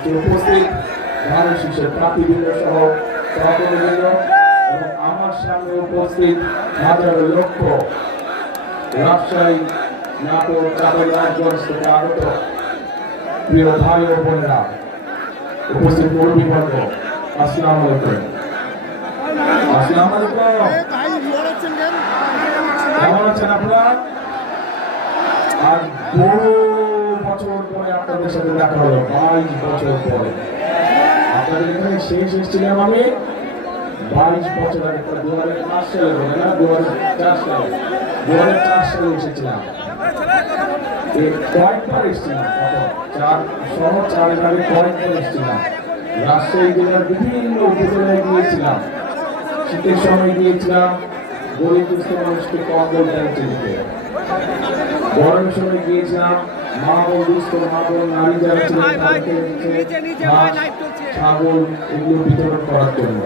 মঞ্চে উপস্থিত ভারত শিশুর প্রার্থীবৃন্দ সহ এবং আমার সামনে উপস্থিত হাজারো লক্ষ রাজশাহী নাটক চাপাইগঞ্জ থেকে আগত প্রিয় ভাই ও বোনেরা, উপস্থিত কর্মীবর্গ আসসালামু আলাইকুম। আসসালামু আলাইকুম। কেমন আছেন আপনারা? আর বছর পরে আপনাদের সাথে দেখা হলো, বাইশ বছর পরে। আপনাদের এখানে শেষ এসেছিলাম আমি বাইশ বছর আগে দু হাজার পাঁচ সালে দু হাজার চার সালে। দু হাজার চার সালে এসেছিলাম। কয়েকবার এসেছিলাম চার, সহ চার এবারে কয়েকবার এসেছিলাম। রাজশাহী জেলার বিভিন্ন উপজেলায় গিয়েছিলাম। শীতের সময় গিয়েছিলাম, গরিব দুস্থ মানুষকে কম্বল পৌঁছে দিতে গরমের সময় গিয়েছিলাম মা বোন দুস্থ মা বোন নারী যারা ছাগল এগুলো বিতরণ করার জন্য।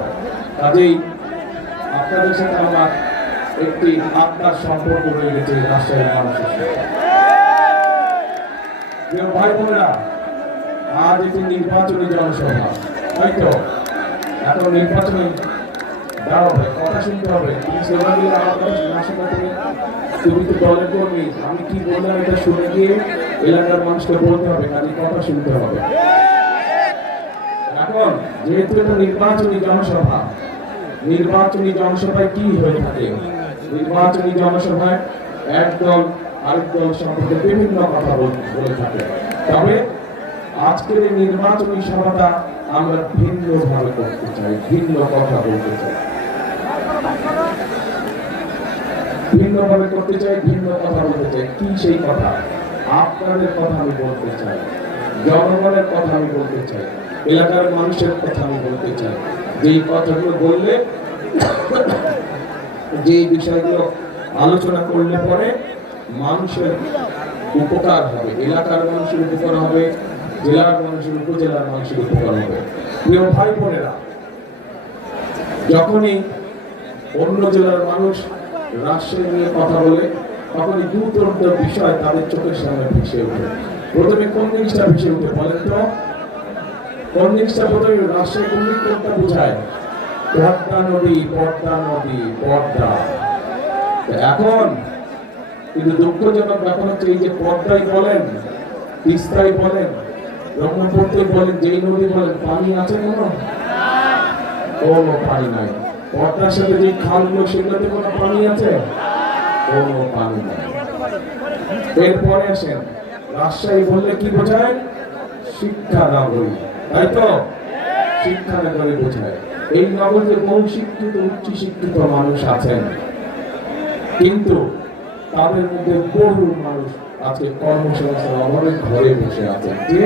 কাজেই আপনাদের সাথে আমার একটি আত্মার সম্পর্ক রয়ে গেছে রাজশাহীর মানুষের সাথে ভাই বোনেরা আজ একটি নির্বাচনী জনসভা। তাই তো? এখন নির্বাচনী দাঁড়াবে কথা শুনতে হবে। তুমি তো দলের কর্মী আমি কি বললাম এটা শুনে গিয়ে এলাকার মানুষকে বলতে হবে কাজে কথা শুনতে হবে। এখন, যেহেতু এটা নির্বাচনী জনসভা, নির্বাচনী জনসভায় কি হয়ে থাকে? নির্বাচনী জনসভায় এক দল আরেক দল সম্পর্কে বিভিন্ন কথা বলে থাকে। তবে আজকের এই নির্বাচনী সভাটা আমরা ভিন্ন ভাবে করতে চাই, ভিন্ন কথা বলতে চাই। ভিন্ন ভাবে করতে চাই, ভিন্ন কথা বলতে চাই। কি সেই কথা? আপনাদের কথা আমি বলতে চাই। জনগণের কথা আমি বলতে চাই। এলাকার মানুষের কথা আমি বলতে চাই। যেই কথাগুলো বললে যে বিষয়গুলো আলোচনা করলে পরে মানুষের উপকার হবে, এলাকার মানুষের উপকার হবে, জেলার মানুষের, উপজেলার মানুষের উপকার হবে। প্রিয় ভাই বোনেরা, যখনই অন্য জেলার মানুষ রাজশাহী নিয়ে কথা বলে তখনই বিষয় তাদের চোখের সামনে ভেসে প্রথমে কোন জিনিসটা ভেসে বলেন তো? কোন জিনিসটা প্রথমে বোঝায়? পদ্মা নদী পদ্মা নদী, পদ্মা। এখন কিন্তু দুঃখজনক ব্যাপার হচ্ছে এই যে পদ্মাই বলেন, তিস্তাই বলেন ব্রহ্মপুত্রই বলেন, যেই নদী বলেন, পানি আছে কোনো? কোনো পানি নাই। পদ্মার সাথে যে খালগুলো, সেগুলোতে কোনো পানি আছে? কোনো পানি নাই। এরপরে আসেন, রাজশাহী বললে কি বোঝায়? শিক্ষা নগরী। তাই তো? শিক্ষা নগরী বোঝায়। এই নগরীতে বহু শিক্ষিত উচ্চ শিক্ষিত মানুষ আছেন? কিন্তু তাদের মধ্যে বহু মানুষ আজকে কর্মসংস্থান অভাবে ঘরে বসে আছে যে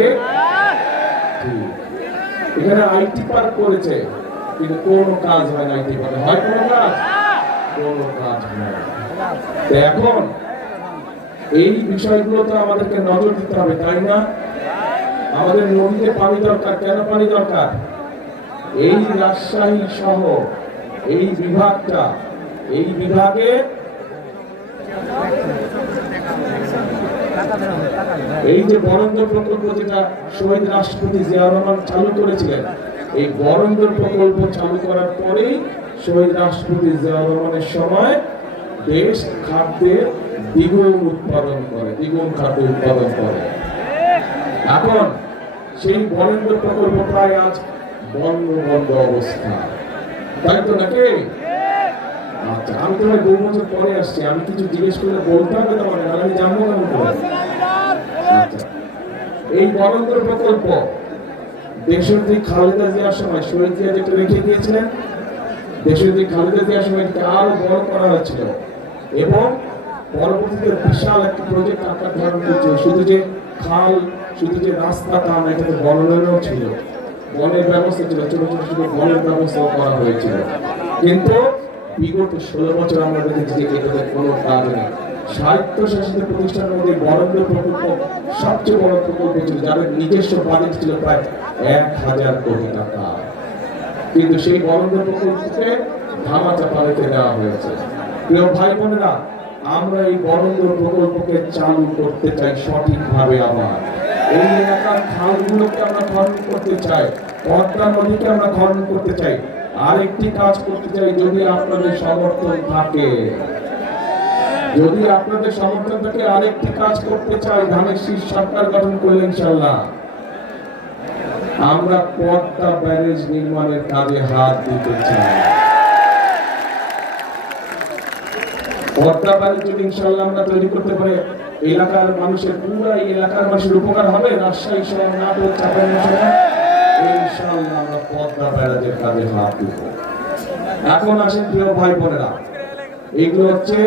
এখানে আইটি পার্ক করেছে, কিন্তু কোনো কাজ হয় না আইটি পার্কে। হয় কোনো কাজ? কোনো কাজ হয় না। এখন এই বিষয়গুলো তো আমাদেরকে নজর দিতে হবে, তাই না? আমাদের নদীতে পানি দরকার, কেন পানি দরকার? এই রাজশাহী সহ এই বিভাগটা, এই বিভাগে এই যে বরেন্দ্র প্রকল্প যেটা শহীদ রাষ্ট্রপতি জিয়া রহমান চালু করেছিলেন, এই বরেন্দ্র প্রকল্প চালু করার পরেই শহীদ রাষ্ট্রপতি জিয়া রহমানের সময় দেশ খাদ্যের দ্বিগুণ উৎপাদন করে, দ্বিগুণ খাদ্য উৎপাদন করে। এখন সেই বরেন্দ্র প্রকল্প প্রায় আজ বন্ধ অবস্থা। তাই তো নাকি? আচ্ছা আমি তোমার দু বছর পরে আসছি, আমি কিছু জিজ্ঞেস করলে বলতে হবে তোমাকে, নাহলে আমি জানব না করে। আচ্ছা। এই বরেন্দ্র প্রকল্প দেশনেত্রী খালেদা জিয়ার সময়, শহীদ জিয়া যেটা রেখে দিয়েছিলেন? দেশনেত্রী খালেদা জিয়ার সময় আরও বড় করা হয়েছিল? এবং পরবর্তীতে বিশাল একটা প্রজেক্ট আকার ধারণ করছে, শুধু যে খাল, শুধু যে রাস্তা তা না এটাতে বননেরও ছিল। বনের ব্যবস্থা ছিল, ছোট ছোট ছোট বনের ব্যবস্থাও করা হয়েছিল। কিন্তু বিগত ষোলো বছর আমরা দেখেছি যে এটাতে কোনো কাজ নেই। সাহিত্য শাসিত প্রতিষ্ঠানের মধ্যে বরেন্দ্র প্রকল্প সবচেয়ে বড় প্রকল্প ছিল, যাদের নিজস্ব বাজেট ছিল প্রায় এক হাজার কোটি টাকা। কিন্তু সেই বরেন্দ্র প্রকল্পকে ধামাচাপা রেখে দেওয়া হয়েছে। প্রিয় ভাই বোনেরা, আমরা এই প্রকল্পকে চালু করতে চাই সঠিকভাবে এই এলাকার খালগুলোকে আমরা খনন করতে চাই, পদ্মা নদীকে আমরা খনন করতে চাই। কাজ করতে চাই, যদি আপনাদের সমর্থন থাকে। যদি আপনাদের সমর্থন থাকে, আরেকটি কাজ করতে চাই, ধানের শীষ সরকার গঠন করলে ইনশাল্লাহ আমরা পদ্মা ব্যারেজ নির্মাণের কাজে হাত দিতে চাই। যদি তৈরি করতে এলাকার মানুষের এলাকার মানুষের উপকার হবে শহর কাজে এখন আসেন প্রিয় ভাই বোনেরা, এগুলো হচ্ছে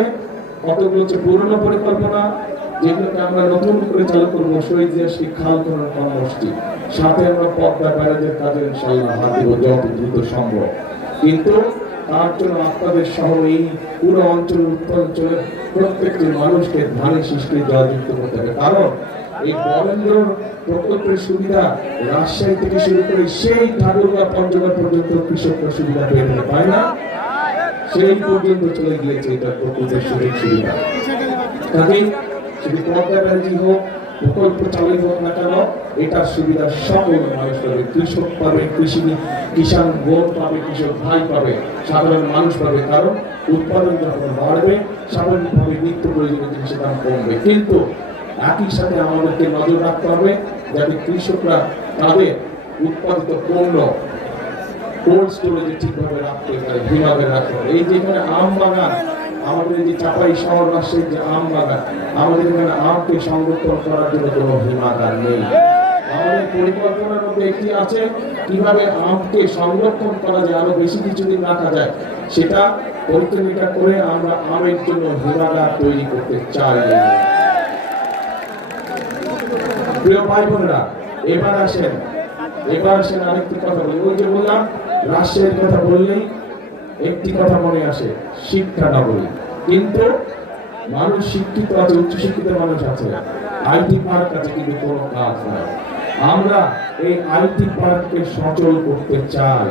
কতগুলো হচ্ছে পুরনো পরিকল্পনা, যেগুলোকে আমরা নতুন করে চালু করব, শহীদ করার কর্মসূচি সাথে আমরা পদ্মা ব্যারেজের কাজে ইনশাল্লাহ হাত যত দ্রুত সম্ভব। কিন্তু তার আপনাদের সহ এই পুরো অঞ্চল উত্তর অঞ্চলের প্রত্যেকটি মানুষকে ধানের শীষকে জয়যুক্ত করতে হবে। কারণ এই বরেন্দ্র প্রকল্পের সুবিধা রাজশাহী থেকে শুরু করে সেই ঠাকুরগা পঞ্চগড় পর্যন্ত কৃষকরা সুবিধা পেয়ে থাকে পায় না? সেই পর্যন্ত চলে গিয়েছে এটা প্রকল্পের সুযোগ সুবিধা। কাজেই শুধু পদ্মা ব্যানার্জি হোক প্রকল্প চালু হোক না কেন? এটার সুবিধা সকল মানুষ পাবে। কৃষক পাবে, কৃষি কিষান বোন পাবে, কৃষক ভাই পাবে, সাধারণ মানুষ পাবে। কারণ উৎপাদন যখন বাড়বে, স্বাভাবিকভাবে নিত্য প্রয়োজনীয় জিনিসের দাম কমবে। কিন্তু একই সাথে আমাদেরকে নজর রাখতে হবে, যাতে কৃষকরা তাদের উৎপাদিত পণ্য কোল্ড স্টোরেজে ঠিকভাবে রাখতে পারে কীভাবে রাখতে পারে। এই যেখানে আম বাগান আমাদের যে চাপাই শহর রাজশাহীর যে আম বাগান, আমাদের এখানে আমকে সংরক্ষণ করার জন্য কোনো হিমাগার নেই। আমাদের পরিকল্পনার মধ্যে একটি আছে, কীভাবে আমকে সংরক্ষণ করা যায়, আরও বেশি কিছু কিছুদিন রাখা যায়, সেটা পরীক্ষা করে আমরা আমের জন্য হিমাগার তৈরি করতে চাই। প্রিয় ভাই বোনেরা, এবার আসেন এবার আসেন আরেকটি কথা বলি। ওই যে বললাম, রাষ্ট্রের কথা বললেই একটি কথা মনে আসে, শিক্ষা নগরী কিন্তু মানুষ শিক্ষিত আছে উচ্চ শিক্ষিত মানুষ আছে। আইটি পার্ক আছে, কিন্তু কোনো কাজ নাই। আমরা এই আইটি পার্ককে সচল করতে চাই।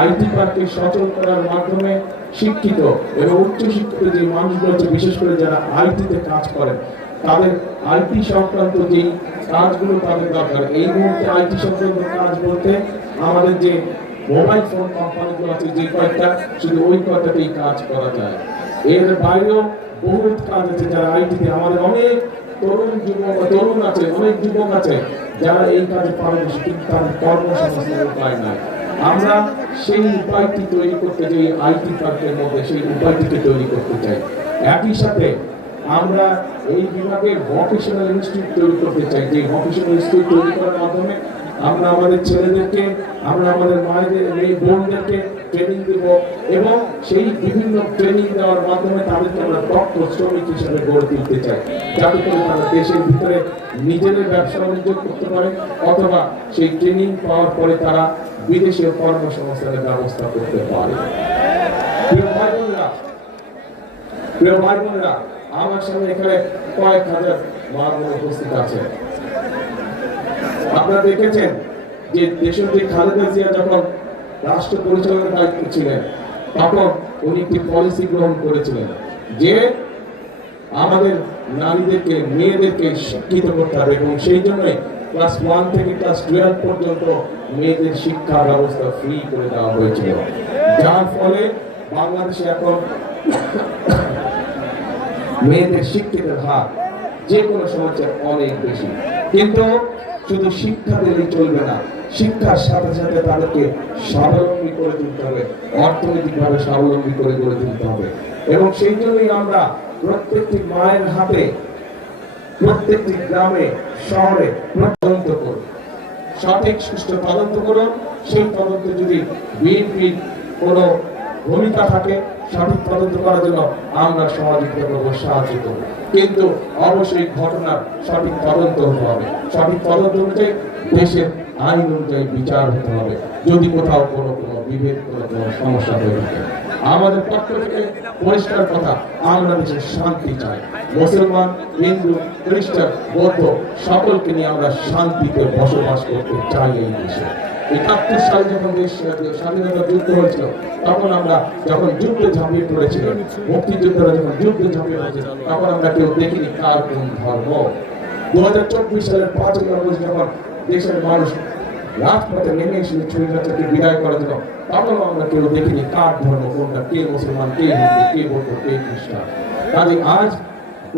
আইটি পার্ককে সচল করার মাধ্যমে শিক্ষিত এবং উচ্চ শিক্ষিত যে মানুষগুলো আছে, বিশেষ করে যারা আইটিতে কাজ করেন তাদের আইটি সংক্রান্ত যেই কাজগুলো তাদের দরকার। এই মুহূর্তে আইটি সংক্রান্ত কাজ বলতে আমাদের যে মোবাইল ফোন কোম্পানিগুলো আছে, যে কয়েকটা, শুধু ওই কয়েকটাতেই কাজ করা যায়। এর বাইরেও বহুত কাজ আছে, যারা আইটিতে আমাদের অনেক তরুণ যুবক, তরুণ আছে, অনেক যুবক আছে, যারা এই কাজে পারদর্শী, কিন্তু তাদের কর্মসংস্থানের উপায় নাই। আমরা সেই উপায়টি তৈরি করতে চাই আইটি পার্কের মধ্যে সেই উপায়টিকে তৈরি করতে চাই। একই সাথে আমরা এই বিভাগে ভোকেশনাল ইনস্টিটিউট তৈরি করতে চাই, যে ভোকেশনাল ইনস্টিটিউট তৈরি করার মাধ্যমে আমরা আমাদের ছেলেদেরকে, আমরা আমাদের মায়েদের এই বোনদেরকে ট্রেনিং দেব এবং সেই বিভিন্ন ট্রেনিং দেওয়ার মাধ্যমে তাদেরকে আমরা দক্ষ শ্রমিক হিসেবে গড়ে তুলতে চাই। যাতে করে তারা দেশের ভিতরে নিজেদের ব্যবসা বাণিজ্য করতে পারে অথবা সেই ট্রেনিং পাওয়ার পরে তারা বিদেশে কর্মসংস্থানের ব্যবস্থা করতে পারে। আমার সামনে এখানে কয়েক হাজার মা উপস্থিত আছে আপনারা দেখেছেন যে দেশটি খালেদা জিয়া যখন রাষ্ট্র পরিচালনার দায়িত্ব ছিলেন, তখন উনি একটি পলিসি গ্রহণ করেছিলেন যে আমাদের নারীদেরকে, মেয়েদেরকে শিক্ষিত করতে হবে এবং সেই জন্য ক্লাস ওয়ান থেকে ক্লাস টুয়েলভ পর্যন্ত মেয়েদের শিক্ষা ব্যবস্থা ফ্রি করে দেওয়া হয়েছিল। যার ফলে বাংলাদেশে এখন মেয়েদের শিক্ষিতের হার যে কোনো সমাজে অনেক বেশি। কিন্তু শুধু শিক্ষা দিলেই চলবে না, শিক্ষার সাথে সাথে তাদেরকে স্বাবলম্বী করে তুলতে হবে, অর্থনৈতিকভাবে স্বাবলম্বী করে গড়ে তুলতে হবে। এবং সেই জন্যই আমরা প্রত্যেকটি মায়ের হাতে, প্রত্যেকটি গ্রামে, শহরে তদন্ত করুন সঠিক, সুষ্ঠু তদন্ত করুন। সেই তদন্তে যদি বিএনপির কোনো ভূমিকা থাকে সঠিক তদন্ত করার জন্য আমরা সহযোগিতা করব সাহায্য করব। কিন্তু অবশ্যই ঘটনার সঠিক তদন্ত হতে হবে। সঠিক তদন্ত অনুযায়ী দেশের আইন অনুযায়ী বিচার হতে হবে। যদি কোথাও কোনো কোনো বিভেদ, কোনো কোনো সমস্যা হয়ে থাকে। আমাদের পক্ষ থেকে পরিষ্কার কথা, আমরা দেশে শান্তি চাই। মুসলমান, হিন্দু, খ্রিস্টান, বৌদ্ধ, সকলকে নিয়ে আমরা শান্তিতে বসবাস করতে চাই এই দেশে। একাত্তর সালে যখন দেশ, স্বাধীনতা যুদ্ধ হয়েছিল, তখন আমরা যখন যুদ্ধে ঝাঁপিয়ে পড়েছিলাম, মুক্তিযোদ্ধারা যখন যুদ্ধে ঝাঁপিয়ে পড়েছিল, তখন আমরা কেউ দেখিনি কার কোন ধর্ম। দু হাজার চব্বিশ সালের পাঁচই আগস্ট যখন দেশের মানুষ রাজপথে নেমে এসেছিল ছুরিচাচাকে বিদায় করার জন্য তখন আমরা কেউ দেখিনি কার ধর্ম, কোনটা, কে মুসলমান, কে হিন্দু, কে বৌদ্ধ, কে খ্রিস্টান। কাজে আজ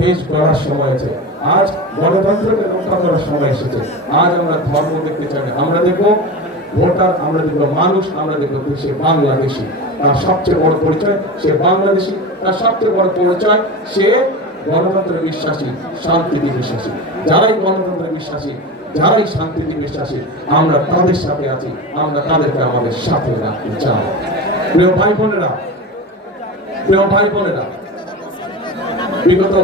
দেশ গড়ার সময় আছে, আজ গণতন্ত্রকে রক্ষা করার সময় এসেছে, আজ আমরা ধর্ম দেখতে চাই আমরা দেখব ভোটার আমরা দেখব, মানুষ আমরা দেখব সে বাংলাদেশি। তার সবচেয়ে বড় পরিচয়, সে বাংলাদেশি। তার সবচেয়ে বড় পরিচয়, সে গণতন্ত্রে বিশ্বাসী, শান্তিতে বিশ্বাসী। যারাই গণতন্ত্রে বিশ্বাসী, যারাই শান্তিতে বিশ্বাসী, আমরা তাদের সাথে আছি, আমরা তাদেরকে আমাদের সাথে রাখতে চাই। প্রিয় ভাই বোনেরা, প্রিয় ভাই বোনেরা, বিগত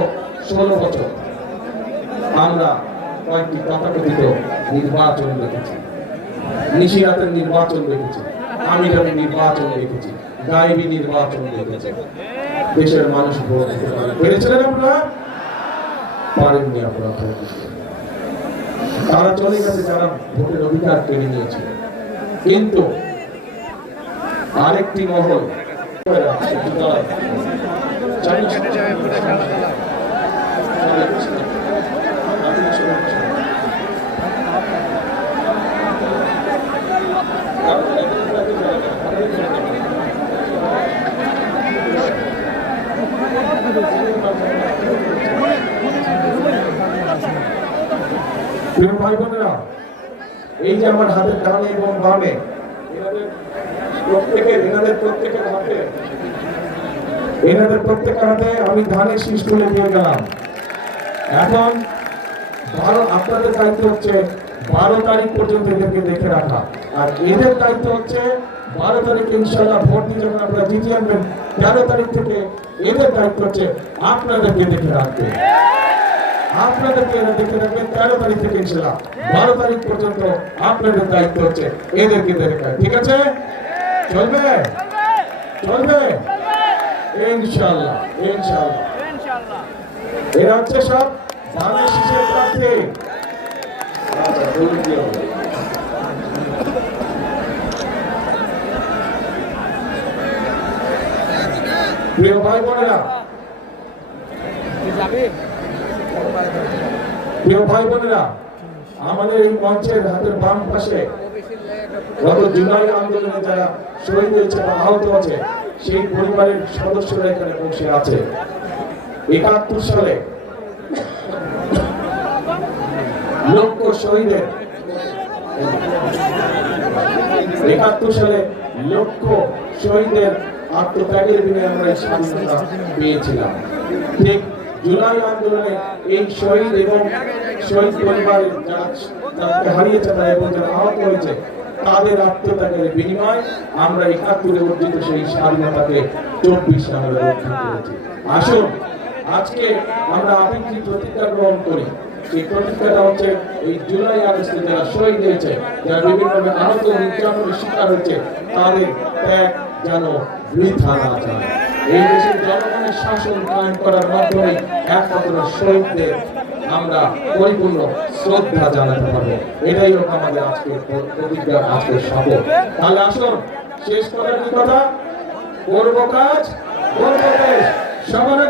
ষোলো বছর আমরা কয়েকটি তথাকথিত নির্বাচন দেখেছি। নিশিরাতের নির্বাচন দেখেছি আমিরাতের নির্বাচন দেখেছি, গাইবি নির্বাচন দেখেছি। দেশের মানুষ ভোট পেরেছিলেন আপনারা? পারেননি আপনারা তারা চলে গেছে যারা ভোটের অধিকার কেড়ে নিয়েছে। কিন্তু আরেকটি মহল এই যে আমার হাতের ডানে এবং বামে প্রত্যেকের এনাদের প্রত্যেকের হাতে, এনাদের প্রত্যেকের হাতে আমি ধানের শীষ তুলে দিয়ে গেলাম। এখন বারো, আপনাদের দায়িত্ব হচ্ছে বারো তারিখ পর্যন্ত এদেরকে দেখে রাখা। আর এদের দায়িত্ব হচ্ছে বারো তারিখ ইনশাল্লাহ ভোট দিয়ে যখন আপনারা জিতিয়ে আনবেন তেরো তারিখ থেকে এদের দায়িত্ব হচ্ছে আপনাদেরকে দেখে রাখবে আপনাদেরকে হচ্ছে সব ধানের শীষের প্রার্থী। প্রিয় ভাই বোনেরা প্রিয় ভাই বোনেরা আমাদের এই মঞ্চের হাতের বাম পাশে গত জুলাই আন্দোলনে যারা শহীদ হয়েছে বা আহত আছে সেই পরিবারের সদস্যরা এখানে বসে আছে। একাত্তর সালে লক্ষ শহীদের, একাত্তর সালে লক্ষ শহীদের আত্মত্যাগের বিনিময়ে আমরা স্বাধীনতা পেয়েছিলাম। ঠিক জুলাই আন্দোলনে এই শহীদ এবং শহীদ পরিবারের যারা হারিয়েছে তারা এবং যারা আহত হয়েছে, তাদের আত্মত্যাগের বিনিময় আমরা একাত্তরে অর্জিত সেই স্বাধীনতাকে চব্বিশে আমরা রক্ষা করেছি। আসুন, আজকে আমরা আবেগী প্রতিজ্ঞা গ্রহণ করি। সেই প্রতিজ্ঞাটা হচ্ছে এই জুলাই আগস্টে যারা শহীদ হয়েছে, যারা বিভিন্নভাবে আহত নির্যাতনের শিকার হয়েছে, তাদের ত্যাগ যেন বৃথা না যায়। এই দেশের জনগণের শাসন কায়েম করার মাধ্যমে একমাত্র শহীদদের আমরা পরিপূর্ণ শ্রদ্ধা জানাতে পারব। এটাই হোক আমাদের আজকের প্রতিজ্ঞা আজকের শপথ। তাহলে আসুন, শেষ করার কি কথা? করব কাজ, করব দেশ। সবার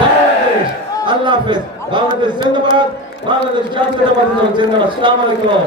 বাংলাদেশ। আল্লাহ হাফেজ। বাংলাদেশ জিন্দাবাদ। বাংলাদেশ জাতীয়তাবাদী জিন্দাবাদ। আসসালামু আলাইকুম।